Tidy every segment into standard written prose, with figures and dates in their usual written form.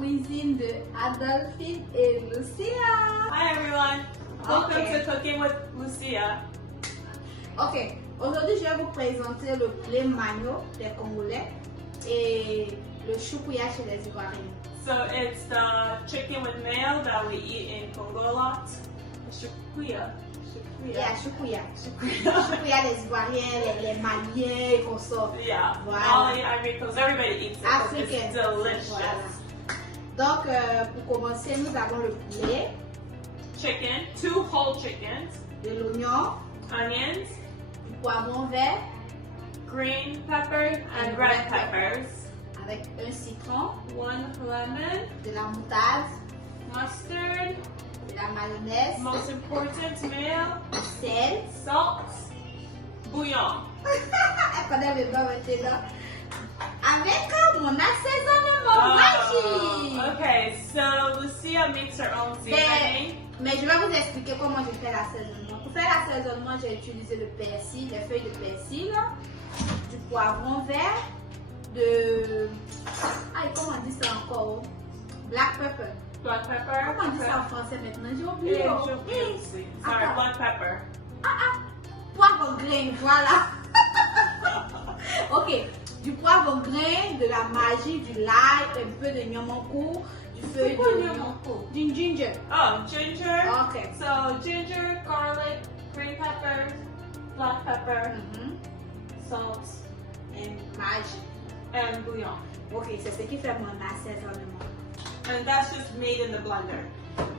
cuisine de Adolophine et Lucia. Hi everyone. Welcome to Cooking with Lucia. Ok, aujourd'hui je vais vous présenter le poulet Mayo des Congolais et le choukouya chez les Ivoiriens. So it's the chicken with mayo that we eat in Congo a lot. Choukouya. Yeah, choukouya. Choukouya des Ivoiriens, les Maliens et consorts. Yeah, Voilà. all the Ivory Coast, everybody eats it. Africain. It's delicious. Voilà. Donc, pour commencer, nous avons le poulet, Chicken, 2 whole chickens, de l'oignon, onions, du poivron vert, green pepper and red peppers, avec un citron, 1 lemon, de la moutarde, mustard, de la mayonnaise, most important, mayo, du sel. salt, bouillon. Attendez, le beurre maintenant. Avec mon assaisonnement magique. Okay, so Lucia makes her own seasoning. Mais je vais vous expliquer comment je fais l'assaisonnement. Pour faire l'assaisonnement, j'ai utilisé le persil, les feuilles de persil, du poivron vert, de... Ah, comment on dit ça encore? Black pepper. Black pepper. Comment on dit ça en français maintenant? J'ai oublié. Yeah, sorry, Attends. black pepper. Poivre grain, voilà. Ok, du poivre grain, de la magie, du l'ail, un peu de nyomonkou, du feuille de nyomonkou? du ginger. Oh, ginger. Ok. So ginger, garlic, green pepper, black pepper, salt, Et magie. and bouillon. Ok, c'est ce qui fait mon assaisonnement. And that's just made in the blender.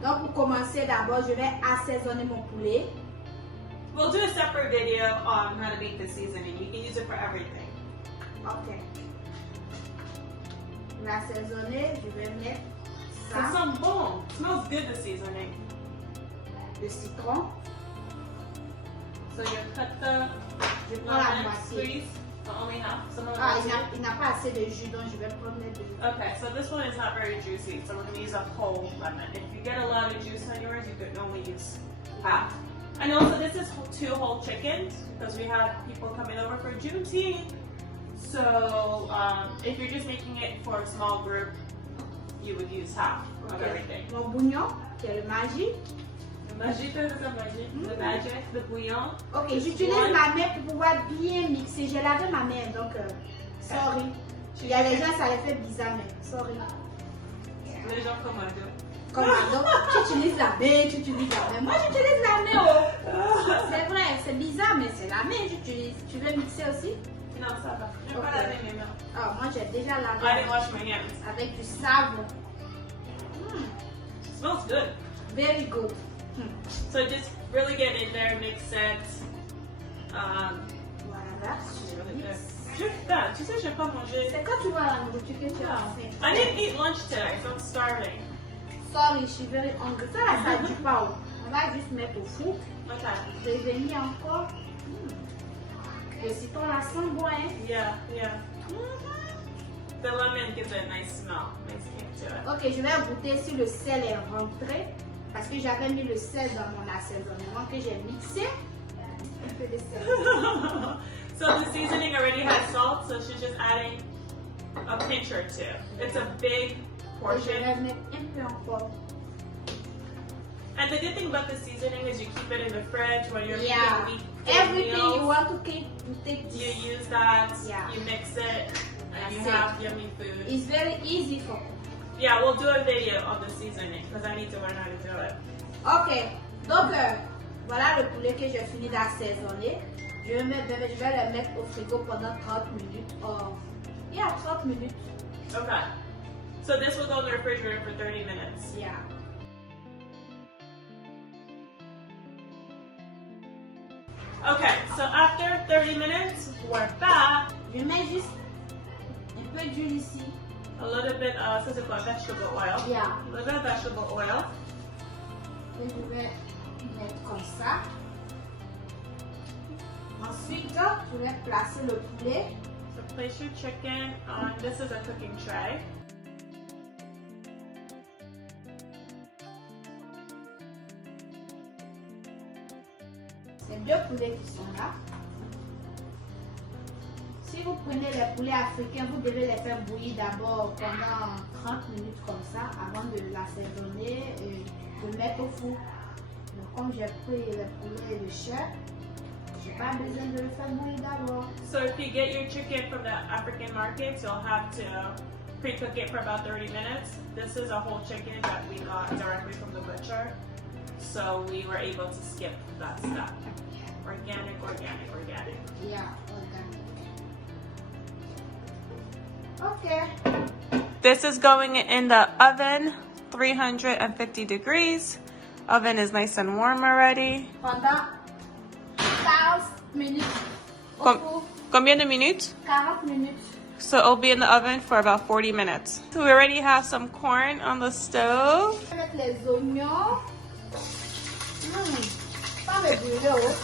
Donc pour commencer, d'abord, je vais assaisonner mon poulet. We'll do a separate video on how to make the seasoning. You can use it for everything. Ok. Pour l'assaisonner, je vais mettre It ça, smells bon. It smells good, the seasoning. le citron. So you cut the Je prends la lemon, moitié. squeeze, but only half. Some of Ah, it. il n'a pas assez de jus, donc je vais prendre les deux. Okay, so this one is not very juicy, so we're going to use a whole lemon. If you get a lot of juice on yours, you could only use half. And also, this is 2 whole chickens because we have people coming over for Juneteenth. So if you're just making it for a small group, you would use half of everything. Mon bouillon, qui est le magie. The magic, the magic, the bouillon. Ok, Just j'utilise one. ma main pour pouvoir bien mixer. J'ai lavé ma main, donc sorry. Il y a des gens, ça les fait bizarre, mais sorry. Les gens comme un deux. Comment donc tu utilises la main, tu utilises la main. Moi, j'utilise la main, oh. C'est vrai, c'est bizarre, mais c'est la main que j'utilise. Tu veux mixer aussi? Non, ça va. Je vais Ok. pas laver mes mains. Ah, moi, j'ai déjà I lavé didn't wash my hands. avec du savon. It smells good. Very good. So just really get in there, mix it. Voilà. It's really good. Juste that. Tu sais, j'ai pas mangé. C'est quand tu vois la nourriture que tu as No. faim. I didn't eat lunch today, so I'm starving. Sorry, je suis very hungry. Ça, là, ça du pas. On va juste mettre au four. Okay. Prévenir encore. Le citron là sent bon, hein? Yeah, yeah. The lemon gives it a nice smell, nice kick to it. Ok, je vais goûter si le sel est rentré. Parce que j'avais mis le sel dans mon assaisonnement que j'ai mixé. Un peu de sel. So the seasoning already has salt, so she's just adding a pinch or 2. It's a big Et je portion. vais mettre un peu encore. And the good thing about the seasoning is you keep it in the fridge when you're Yeah. making Everything meals. you want to keep, you take You this. use that, Yeah. you mix it, and you That's it. have yummy food. It's very easy for me. Yeah, we'll do a video on the seasoning because I need to learn how to do it. Ok, donc voilà le poulet que j'ai fini d'assaisonner. Je vais le mettre au frigo pendant 30 minutes. Oh, yeah, 30 minutes. Okay. So this will go in the refrigerator for 30 minutes. Yeah. Okay, so after 30 minutes, we're back. Je mets juste un peu d'huile ici. A little bit of, ça c'est quoi, vegetable oil. Yeah. A little bit of vegetable oil. Et je vais mettre comme ça. Ensuite, je vais placer le poulet. So place your chicken on, this is a cooking tray. C'est 2 poulets qui sont là. Si Si vous prenez les poulets africains, vous devez les faire bouillir d'abord pendant 30 minutes comme ça avant de l'assaisonner et de mettre au four. Donc comme j'ai pris les poulets de chair, j'ai pas besoin de le faire bouillir d'abord. So if you get your chicken from the African markets, you'll have to pre-cook it for about 30 minutes. This is a whole chicken that we got directly from the butcher. So we were able to skip that step. Organic, organic, organic. Yeah, organic. Okay. This is going in the oven, 350 degrees. Oven is nice and warm already. Pendant 40 minutes. Combien de minutes? 40 minutes. So it'll be in the oven for about 40 minutes. So we already have some corn on the stove. Avec les oignons. Pas mes bouillons.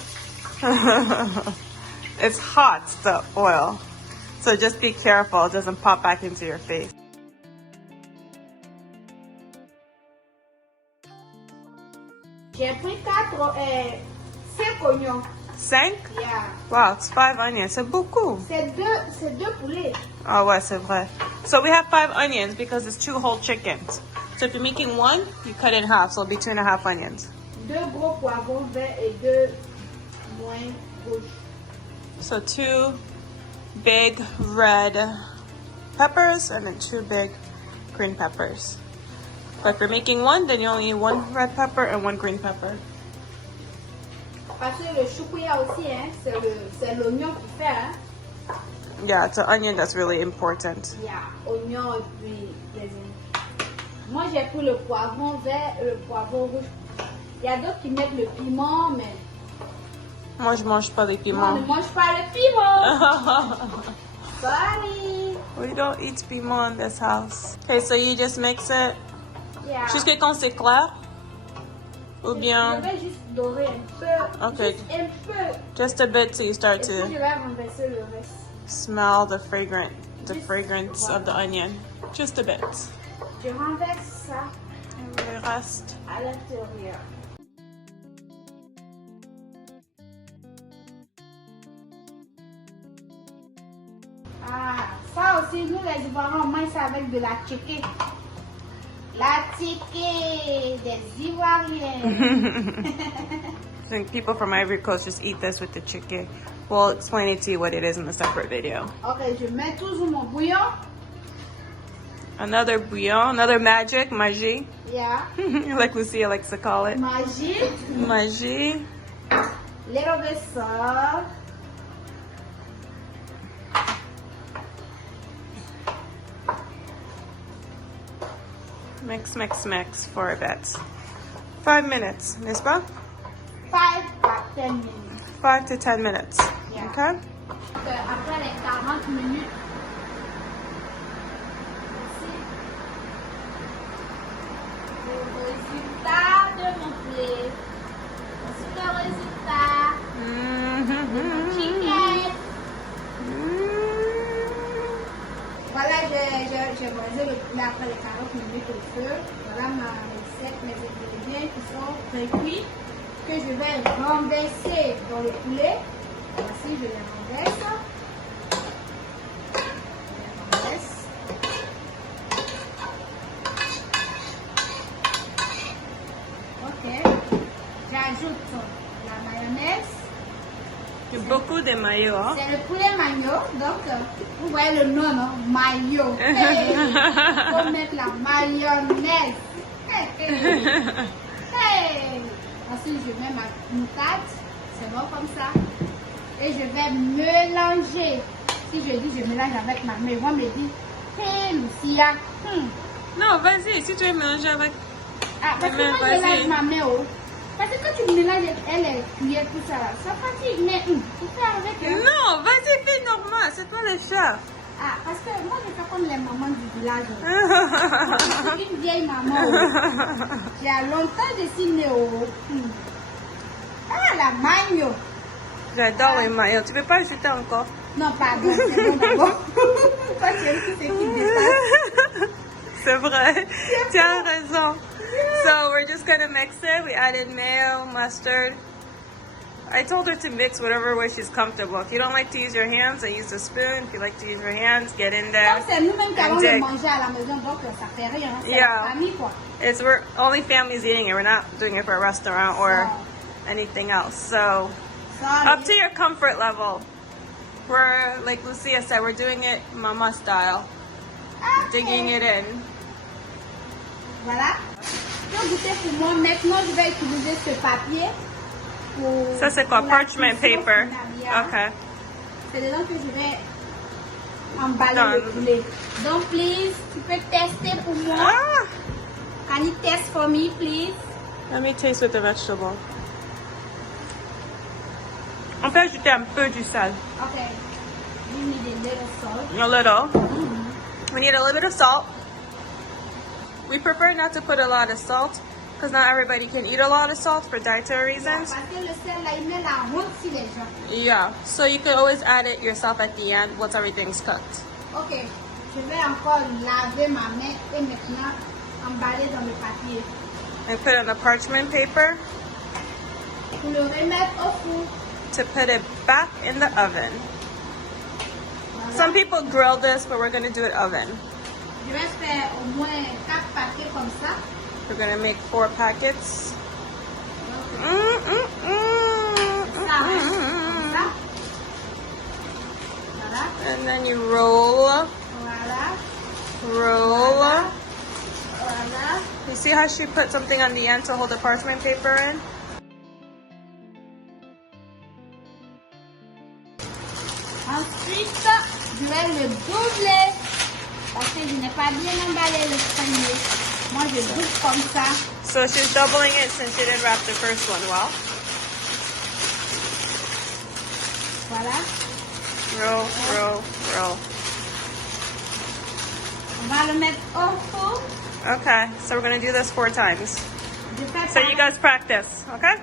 It's hot, the oil. So just be careful, it doesn't pop back into your face. J'ai pris 5 oignons. 5? Yeah. Wow, it's 5 onions. C'est beaucoup. C'est deux poulets. Oh, ouais, c'est vrai. So we have 5 onions because it's 2 whole chickens. So if you're making 1, you cut it in half, so it'll be 2.5 onions. 2 gros poivrons verts et 2 moins rouges. So 2 big red peppers and then 2 big green peppers. But if you're making 1, then you only need 1 red pepper and 1 green pepper. Parce que le choukouya aussi, hein, c'est l'oignon qui fait. Hein. Yeah, it's an onion that's really important. Yeah, oignon et puis les oignons. Moi, j'ai pris le poivron vert et le poivron rouge. Il y a d'autres qui mettent le piment, mais... Moi, je mange pas les Moi, piments. je ne mange pas le piment. Sorry. We don't eat piment in this house. Okay, so you just mix it. Yeah. Jusqu'à quand c'est clair? Ou bien... Je vais juste dorer un peu. Okay. Juste un peu. Just a bit till you start Et puis, je to vais renverser le reste. smell the fragrance of the onion. Just a bit. Je renverse ça Le reste. à l'intérieur. Ah, ça aussi, nous les Ivoiriens, on mange ça avec de la tchéké. La tchéké des Ivoiriens. I think people from Ivory Coast just eat this with the chicken. We'll explain it to you what it is in a separate video. Ok, je mets toujours mon bouillon. Another bouillon, another magie. Yeah. Like Lucia likes to call it. Magie. Magie. Little bit salt. Mix, mix, mix for a bit. 5 minutes, n'est-ce pas? 5 à 10 minutes. 5 to 10 minutes. Yeah. Okay? Après les 40 minutes, le résultat de mon poulet. Voici le résultat de mon chicken. Voilà, j'ai mangé le poulet après les 40 minutes au feu. Voilà ma recette, mes ingrédients qui sont pré-cuits que je vais renverser dans le poulet. Voici, je les renverse. Ok. J'ajoute la mayonnaise. Beaucoup de mayo, hein? C'est le poulet Mayo, donc vous voyez le nom, non? Mayo. Hey, faut mettre la mayonnaise. Hey, hey. Hey. Ensuite, je mets ma moutarde. C'est bon comme ça. Et je vais mélanger. Si je dis je mélange avec ma main, ils vont me dire, hey Lucia. Non, vas-y, si tu veux mélanger avec... Ah, parce que moi je mélange ma main. Oh. Parce que quand tu mélanges elle est cuillère, tout ça, ça fatigue. Mais tu fais avec. Non, vas-y, fais normal, c'est toi le chef. Ah, parce que moi je fais comme les mamans du village. Je suis une vieille maman. Oh. J'ai longtemps dessiné. Oh. Ah, la Mayo. J'adore les maillots. Tu peux pas ajouter encore? Non, pardon, c'est bon d'abord. Toi, tu es qui dépasse. C'est vrai. Tu as raison. So we're just gonna mix it. We added mayo, mustard, I told her to mix whatever way she's comfortable. If you don't like to use your hands, then use the spoon. If you like to use your hands, get in there. Comme c'est nous-mêmes qui allons and le dig. manger à la maison, donc ça fait rien. C'est Yeah. la famille, quoi. It's we're only families eating it. We're not doing it for a restaurant or anything else. So up to your comfort level. We're like Lucia said, we're doing it mama style, digging it in. Voilà. Je vais goûter pour moi. Maintenant, je vais utiliser ce papier. Ça c'est quoi? Parchment paper. Okay. C'est dedans que je vais emballer le poulet. Donc, please, tu peux tester pour moi. Ah! Can you test for me, please? Let me taste with the vegetable. On peut ajouter un peu du sel. Okay. You need a little salt. A little. We need a little bit of salt. We prefer not to put a lot of salt because not everybody can eat a lot of salt for dietary reasons. Parce que le sel, là, il met la honte sur les gens. Yeah, so you can always add it yourself at the end once everything's cooked. Ok. Je vais encore laver ma main et maintenant emballer dans le papier. And put it on the parchment paper Pour le remettre au four. to put it back in the oven. Voilà. Some people grill this, but we're going to do it oven. Je vais faire au moins 4 paquets comme ça. We're going to make 4 packets. Ça, comme ça. Voilà. And then you roll, Voilà. roll. Voilà. You see how she put something on the end to hold the parchment paper in? Ensuite, je vais le doubler parce que je n'ai pas bien emballé le premier. Moi, je double comme ça. So she's doubling it since she didn't wrap the first one well. Voilà. Roll, roll, roll. On va le mettre au four. Okay, so we're going to do this 4 times. Je fais So you guys practice, okay?